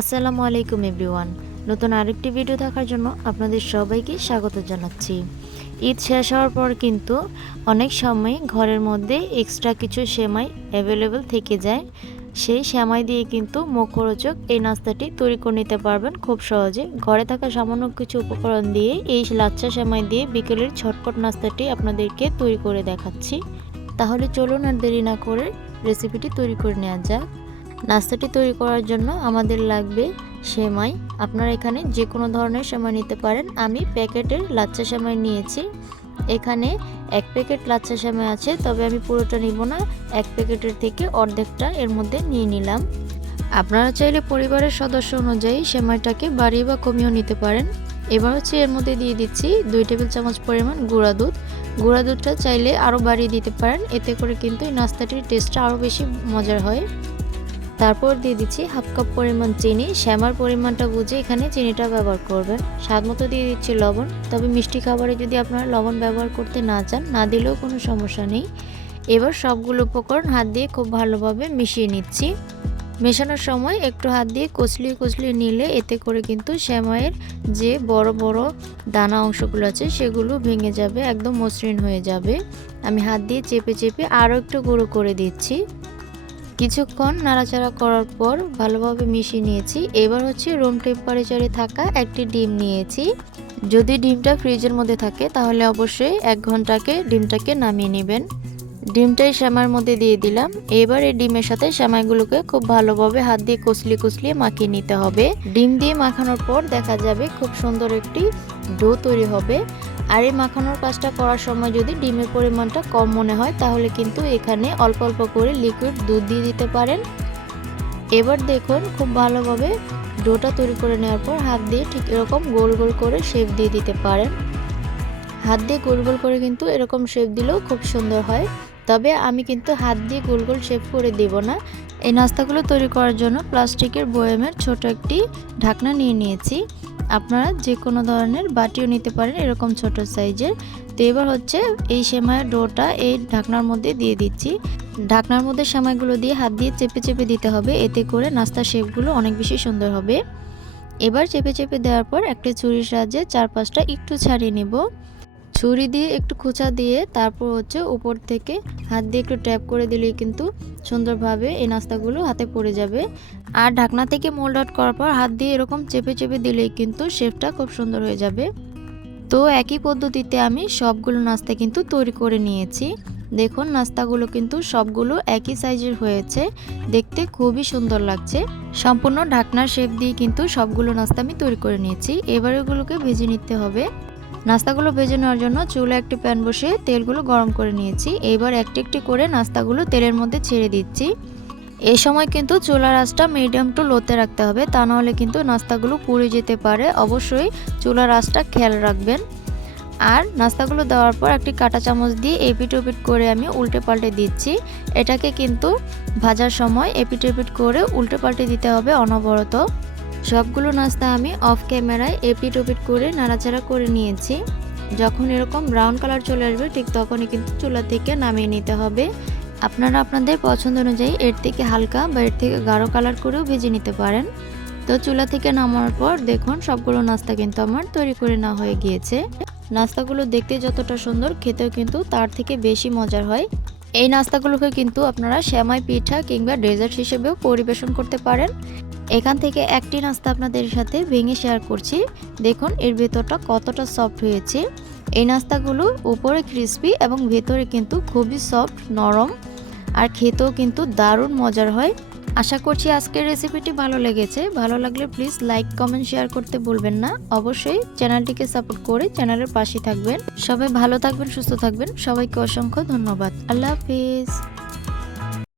আসসালামু আলাইকুম এভরিওয়ান। নতুন আরেকটি ভিডিও দেখার জন্য আপনাদের সবাইকে স্বাগত জানাচ্ছি। ঈদ শেষ হওয়ার পর কিন্তু অনেক সময় ঘরের মধ্যে এক্সট্রা কিছু সেমাই অ্যাভেলেবেল থেকে যায়। সেই সেমাই দিয়ে কিন্তু মুখরোচক এই নাস্তাটি তৈরি করে নিতে পারবেন খুব সহজে। ঘরে থাকা সামান্য কিছু উপকরণ দিয়ে এই লাচ্ছা সেমাই দিয়ে বিকেলের ঝটপট নাস্তাটি আপনাদেরকে তৈরি করে দেখাচ্ছি। তাহলে চলুন আর দেরি না করে রেসিপিটি তৈরি করে নেওয়া যাক। নাস্তাটি তৈরি করার জন্য আমাদের লাগবে সেমাই। আপনারা এখানে যে কোনো ধরনের সেমাই নিতে পারেন। আমি প্যাকেটের লাচ্ছা সেমাই নিয়েছি। এখানে 1 প্যাকেট লাচ্ছা সেমাই আছে, তবে আমি পুরোটা নিব না, 1 প্যাকেটের থেকে অর্ধেকটা এর মধ্যে নিয়ে নিলাম। আপনারা চাইলে পরিবারের সদস্য অনুযায়ী সেমাইটাকে বাড়িয়ে বা কমিয়েও নিতে পারেন। এবার এর মধ্যে দিয়ে দিচ্ছি 2 টেবিল চামচ পরিমাণ গুঁড়া দুধ। গুঁড়া দুধটা চাইলে আরও বাড়িয়ে দিতে পারেন, এতে করে কিন্তু এই নাস্তাটির টেস্টটা আরও বেশি মজার হয়। তারপর দিয়ে দিচ্ছি 1/2 কাপ পরিমাণ চিনি। সেমার পরিমাণটা বুঝে এখানে চিনিটা ব্যবহার করবেন। স্বাদ মতো দিয়ে দিচ্ছি লবণ। তবে মিষ্টি খাবারে যদি আপনারা লবণ ব্যবহার করতে না চান, না দিলেও কোনো সমস্যা নেই। এবার সবগুলো উপকরণ হাত দিয়ে খুব ভালোভাবে মিশিয়ে নিচ্ছি। মেশানোর সময় একটু হাত দিয়ে কচলিয়ে নিলে এতে করে কিন্তু সেমাইয়ের যে বড় বড় দানা অংশগুলো আছে সেগুলো ভেঙে যাবে, একদম মসৃণ হয়ে যাবে। আমি হাত দিয়ে চেপে আরও একটু গুঁড়ো করে দিচ্ছি। কিছুক্ষণ নাড়াচাড়া করার পর ভালোভাবে মিশিয়ে নিয়েছি। এবার রুম টেম্পারেচারে থাকা একটি ডিম নিয়েছি। যদি ডিমটা ফ্রিজের মধ্যে থাকে তাহলে অবশ্যই 1 ঘন্টাকে ডিমটাকে নামিয়ে নেবেন। ডিমটাই সেমাইয়ের মধ্যে দিয়ে দিলাম। এবার এই ডিমের সাথে সেমাইগুলোকে খুব ভালোভাবে হাত দিয়ে কচলিয়ে মাখিয়ে নিতে হবে। ডিম দিয়ে মাখানোর পর দেখা যাবে খুব সুন্দর একটি ডো তৈরি হবে। আর এই মাখানোর কাজটা করার সময় যদি ডিমের পরিমাণটা কম মনে হয় তাহলে কিন্তু এখানে অল্প অল্প করে লিকুইড দুধ দিয়ে দিতে পারেন। এবার দেখুন খুব ভালোভাবে ডোটা তৈরি করে নেওয়ার পর হাত দিয়ে ঠিক এরকম গোল গোল করে শেপ দিয়ে দিতে পারেন। হাত দিয়ে গোল গোল করে কিন্তু এরকম শেপ দিলেও খুব সুন্দর হয়। তবে আমি কিন্তু হাত দিয়ে গোল গোল শেপ করে দেব না। এই নাস্তাগুলো তৈরি করার জন্য প্লাস্টিকের বয়ামের ছোট একটি ঢাকনা নিয়ে নিয়েছি। আপনারা যে কোনো ধরনের বাটিও নিতে পারেন, এরকম ছোট সাইজের। তো এবার এই সেমাইয়ের ডোটা এই ঢাকনার মধ্যে দিয়ে দিচ্ছি। ঢাকনার মধ্যে সেমাইগুলো দিয়ে হাত দিয়ে চেপে দিতে হবে, এতে করে নাস্তার শেপগুলো অনেক বেশি সুন্দর হবে। এবার চেপে দেওয়ার পর একটা ছুরির সাহায্যে 4-5টা একটু ছাড়িয়ে নেব। ছুরি দিয়ে একটু খোঁচা দিয়ে তারপর উপর থেকে হাত দিয়ে একটু ট্যাপ করে দিলেই কিন্তু সুন্দরভাবে এই নাস্তাগুলো হাতে পড়ে যাবে। আর ঢাকনা থেকে মোল্ড আউট করার পর হাত দিয়ে এরকম চেপে দিলেই কিন্তু শেপটা খুব সুন্দর হয়ে যাবে। তো একই পদ্ধতিতে আমি সবগুলো নাস্তা কিন্তু তৈরি করে নিয়েছি। দেখুন নাস্তাগুলো কিন্তু সবগুলো একই সাইজের হয়েছে, দেখতে খুবই সুন্দর লাগছে। সম্পূর্ণ ঢাকনার শেপ দিয়ে কিন্তু সবগুলো নাস্তা আমি তৈরি করে নিয়েছি। এবার এগুলোকে ভেজে নিতে হবে। নাস্তাগুলো ভেজে নেওয়ার জন্য চুলা একটি প্যান বসিয়ে তেলগুলো গরম করে নিয়েছি। এবার একটি করে নাস্তাগুলো তেলের মধ্যে ছেড়ে দিচ্ছি। এই সময় কিন্তু চুলার আঁচটা মিডিয়াম টু লোতে রাখতে হবে, তা নাহলে কিন্তু নাস্তাগুলো পুড়ে যেতে পারে। অবশ্যই চুলার আঁচটা খেয়াল রাখবেন। আর নাস্তাগুলো দেওয়ার পর একটি কাঁটা চামচ দিয়ে এপিট ওপিট করে আমি উল্টে পাল্টে দিচ্ছি। এটাকে কিন্তু ভাজার সময় এপিট ওপিট করে উল্টে পাল্টে দিতে হবে অনবরত। সবগুলো নাস্তা আমি অফ ক্যামেরায় এপিট ওপিট করে নাড়াচাড়া করে নিয়েছি। যখন এরকম ব্রাউন কালার চলে আসবে ঠিক তখনই কিন্তু চুলা থেকে নামিয়ে নিতে হবে। আপনারা আপনাদের পছন্দ অনুযায়ী এর থেকে হালকা বা এর থেকে গাঢ় কালার করেও ভেজে নিতে পারেন। তো চুলা থেকে নামানোর পর দেখুন সবগুলো নাস্তা কিন্তু আমার তৈরি করে নেওয়া হয়ে গিয়েছে। নাস্তাগুলো দেখতে যতটা সুন্দর, খেতেও কিন্তু তার থেকে বেশি মজার হয়। এই নাস্তাগুলোকে কিন্তু আপনারা সেমাই পিঠা কিংবা ডেজার্ট হিসেবেও পরিবেশন করতে পারেন। এখান থেকে একটি নাস্তা আপনাদের সাথে ভেঙে শেয়ার করছি। দেখুন এর ভেতরটা কতটা সফট হয়েছে। এই নাস্তাগুলো উপরে ক্রিস্পি এবং ভেতরে কিন্তু খুবই সফট নরম, আর খেতেও কিন্তু দারুণ মজার হয়। আশা করছি আজকের রেসিপিটি ভালো লেগেছে। ভালো লাগলে প্লিজ লাইক কমেন্ট শেয়ার করতে ভুলবেন না। অবশ্যই চ্যানেলটিকে সাপোর্ট করে চ্যানেলের পাশে থাকবেন। সবাই ভালো থাকবেন, সুস্থ থাকবেন। সবাইকে অসংখ্য ধন্যবাদ। আল্লাহ হাফিজ।